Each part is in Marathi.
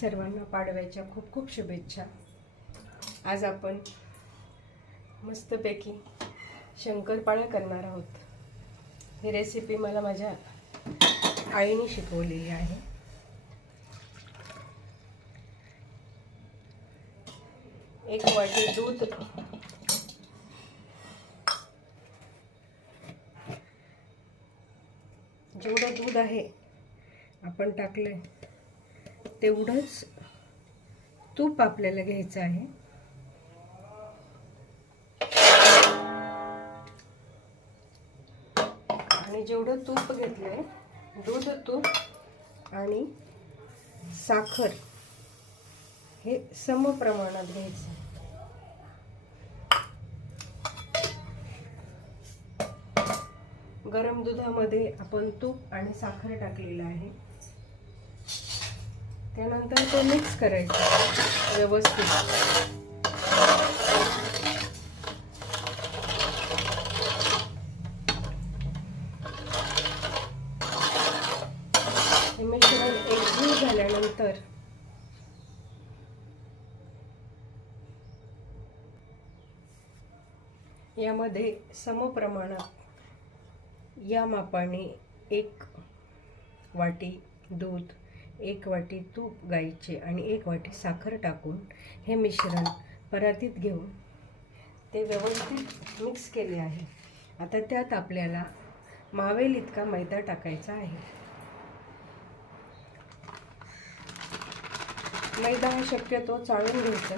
सर्वांना पाडव्याच्या खूप खूप शुभेच्छा। आज आपण मस्तपैकी शंकरपाळ्या करणार आहोत। ही रेसिपी मला माझ्या आईने शिकवलेली आहे। एक वाटी दूध, जेवढं दूध आहे आपण टाकले तेवढंच तूप आपल्याला घ्यायचं आहे। आणि जेवढं तूप घेतलंय, दूध, तूप आणि साखर हे सम प्रमाणात घ्यायचं। गरम दुधामध्ये आपण तूप आणि साखर टाकलेलं आहे। त्यानंतर तो मिक्स करायचा व्यवस्थित। हे मिश्रण एकजीव झाल्यानंतर यामध्ये समप्रमाणात या मापाने 1 वाटी दूध, 1 वाटी तूप गाईचे आणि 1 वाटी साखर टाकून हे मिश्रण परातीत घेऊन ते व्यवस्थित मिक्स केले आहे। आता त्यात आपल्याला मावेल इतका मैदा टाकायचा आहे। मैदा हा शक्यतो चाळून घ्यायचा।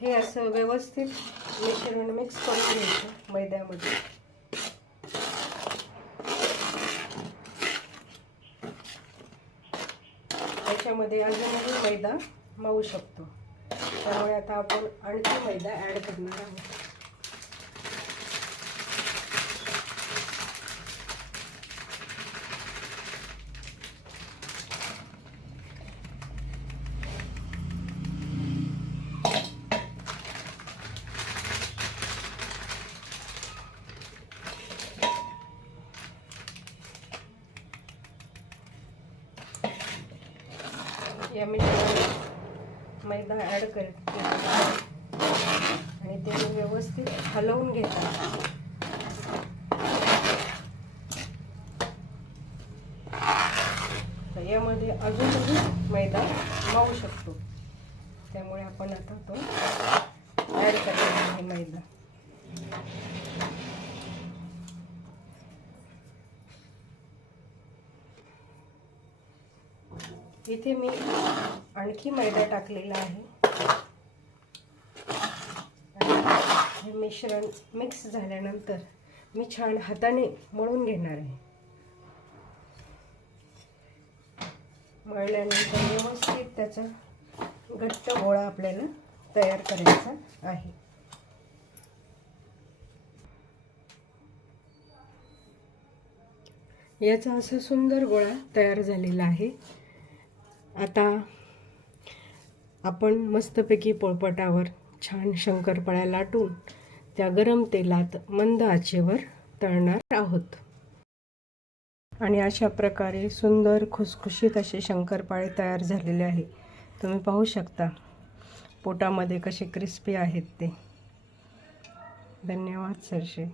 हे असं व्यवस्थित मिश्रण मिक्स करून घ्यायचं मैद्यामध्ये। त्याच्यामध्ये अजूनही मैदा मावू शकतो, त्यामुळे आता आपण आणखी मैदा ॲड करणार आहोत। या मिश्रणात मैदा ॲड करते आणि ते व्यवस्थित हलवून घेतात। तर यामध्ये अजूनही मैदा मावू शकतो, त्यामुळे आपण आता तो ॲड करणार आहे मैदा। इथे मी आणखी मैदा टाकलेला आहे। हे मिश्रण मिक्स झाल्यानंतर मी छान हाताने मळून घेणार आहे। मळल्यानंतर व्यवस्थित त्याचा घट्ट गोळा आपल्याला तयार करायचा आहे। याचा असा सुंदर गोळा तयार झालेला आहे। आता आपण मस्तपैकी पोळपाटावर छान शंकरपाळ्या लाटून त्या गरम तेलात मंद आचेवर तळणार आहोत। आणि अशा प्रकारे सुंदर खुसखुशीत असे शंकरपाळे तयार झालेले आहे। तुम्ही पाहू शकता पोटामध्ये कसे क्रिस्पी आहेत ते। धन्यवाद सरसे।